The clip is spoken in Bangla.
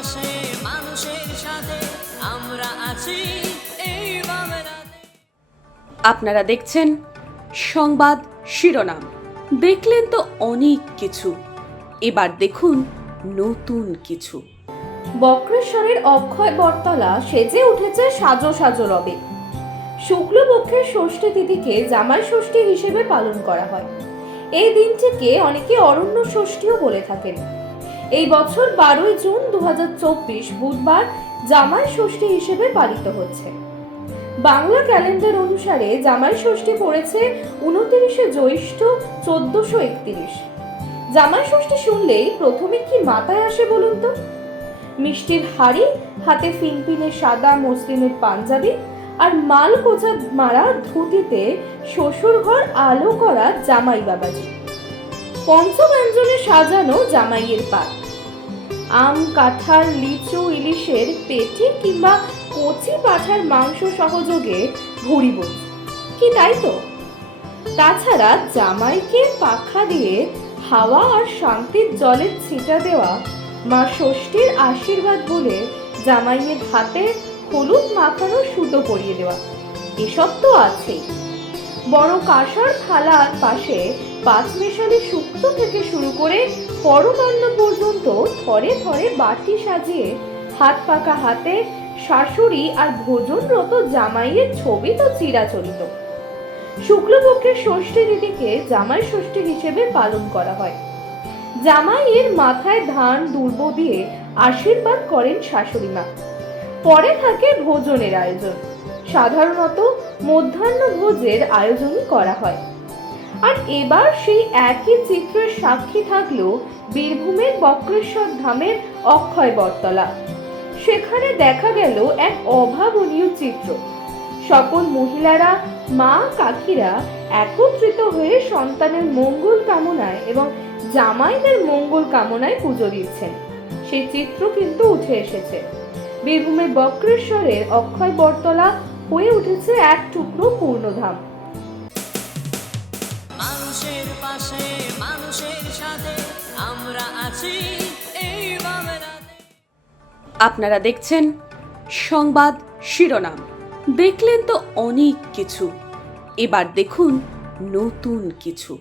পাশে মানুষের সাথে আমরা আছি এই বাংলাতে। আপনারা দেখছেন সংবাদ শিরোনাম। দেখলেন তো অনেক কিছু, এবার দেখুন নতুন কিছু। বক্রেশ্বরের অক্ষয় বটতলা সেজে উঠেছে সাজো সাজো রবে। শুক্লপক্ষের ষষ্ঠী তিথিকে জামাই ষষ্ঠী হিসেবে পালন করা হয়। এই দিনটিকে অনেকে অরণ্য ষষ্ঠীও বলে থাকেন। এই বছর 12ই জুন 2024 বুধবার জামাই ষষ্ঠী হিসেবে পালিত হচ্ছে। বাংলা ক্যালেন্ডার অনুসারে জামাই ষষ্ঠী পড়েছে 29শে জ্যৈষ্ঠ 1431। জামাই ষষ্ঠী শুনলেই প্রথমে কি মাথায় আসে বলুন তো? মিষ্টির হাড়ি, হাতে ফিনফিনে সাদা মসলিনের পাঞ্জাবি আর মাল কোচা মারা ধুতিতে শ্বশুর ঘর আলো করা জামাই বাবাজি। পঞ্চব্যঞ্জনে সাজানো জামাইয়ের পাত, আম, কাঁঠাল, লিচু, ইলিশের পেটি কিংবা কচি পাঁঠার মাংস সহযোগে ভুড়ি ভোজ, কি তাই তো? তাছাড়া জামাইকে পাখা দিয়ে হাওয়া আর শান্তির জলের ছিটা দেওয়া, মা ষষ্ঠীর আশীর্বাদ বলে জামাইয়ের হাতে হলুদ মাখানো সুতো পরিয়ে দেওয়া, এসব তো আছেই। বড় কাঁসার থালার পাশে পাঁচমেশালি শুক্তো থেকে শুরু করে পরমান্ন পর্যন্ত থরে থরে বাটি সাজিয়ে হাত পাকা হাতে শাশুড়ি আর ভোজনরত জামাইয়ের ছবি তো চিরাচরিত। শুক্লপক্ষের ষষ্ঠী তিথিকে জামাই ষষ্ঠী হিসেবে পালন করা হয়। জামাইয়ের মাথায় ধান দুর্ব দিয়ে আশীর্বাদ করেন শাশুড়ি মা। পরে থাকে ভোজনের আয়োজন, সাধারণত মধ্যাহ্ন ভোজের আয়োজনই করা হয়। আর এবার সেই একই চিত্রের সাক্ষী থাকলো বীরভূমের বক্রেশ্বর ধামের অক্ষয় বটতলা। সেখানে দেখা গেল এক অভাবনীয় চিত্র। সকল মহিলারা, মা, কাকিরা একত্রিত হয়ে সন্তানের মঙ্গল কামনায় এবং জামাইদের মঙ্গল কামনায় পুজো দিচ্ছেন। সেই চিত্র কিন্তু উঠে এসেছে। বীরভূমের বক্রেশ্বরের অক্ষয় বটতলা হয়ে উঠেছে এক টুকরো পূর্ণধাম। মানুষের পাশে মানুষের সাথে আমরা আছি এই বাংলাতে। আপনারা দেখছেন সংবাদ শিরোনাম। দেখলেন তো অনেক কিছু, এবার দেখুন নতুন কিছু।